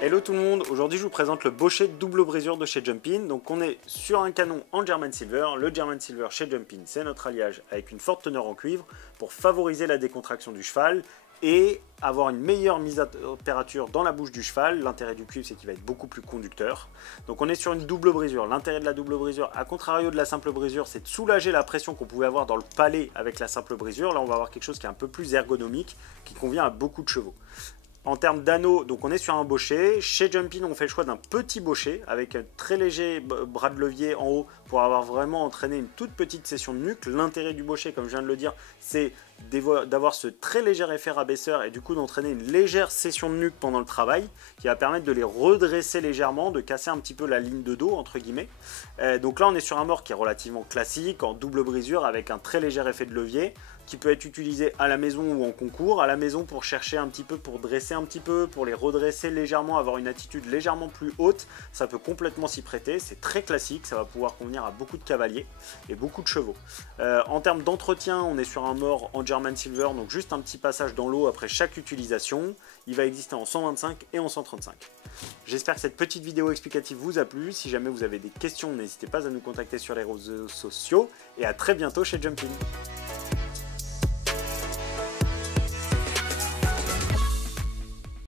Hello tout le monde, aujourd'hui je vous présente le bochet double brisure de chez Jumpin. Donc on est sur un canon en German Silver. Le German Silver chez Jumpin, c'est notre alliage avec une forte teneur en cuivre pour favoriser la décontraction du cheval et avoir une meilleure mise à température dans la bouche du cheval. L'intérêt du cuivre, c'est qu'il va être beaucoup plus conducteur. Donc on est sur une double brisure. L'intérêt de la double brisure, à contrario de la simple brisure, c'est de soulager la pression qu'on pouvait avoir dans le palais avec la simple brisure. Là on va avoir quelque chose qui est un peu plus ergonomique, qui convient à beaucoup de chevaux. En termes d'anneaux, donc on est sur un bochet. Chez Jumpin, on fait le choix d'un petit bochet avec un très léger bras de levier en haut pour avoir vraiment entraîné une toute petite session de nuque. L'intérêt du bochet, comme je viens de le dire, c'est d'avoir ce très léger effet rabaisseur et du coup d'entraîner une légère session de nuque pendant le travail qui va permettre de les redresser légèrement, de casser un petit peu la ligne de dos entre guillemets. Donc là on est sur un mort qui est relativement classique en double brisure avec un très léger effet de levier qui peut être utilisé à la maison ou en concours. À la maison pour chercher un petit peu, pour dresser un petit peu, pour les redresser légèrement, avoir une attitude légèrement plus haute, ça peut complètement s'y prêter. C'est très classique, ça va pouvoir convenir à beaucoup de cavaliers et beaucoup de chevaux. En termes d'entretien, on est sur un mort en German Silver, donc juste un petit passage dans l'eau après chaque utilisation. Il va exister en 125 et en 135. J'espère que cette petite vidéo explicative vous a plu. Si jamais vous avez des questions, n'hésitez pas à nous contacter sur les réseaux sociaux et à très bientôt chez Jumpin.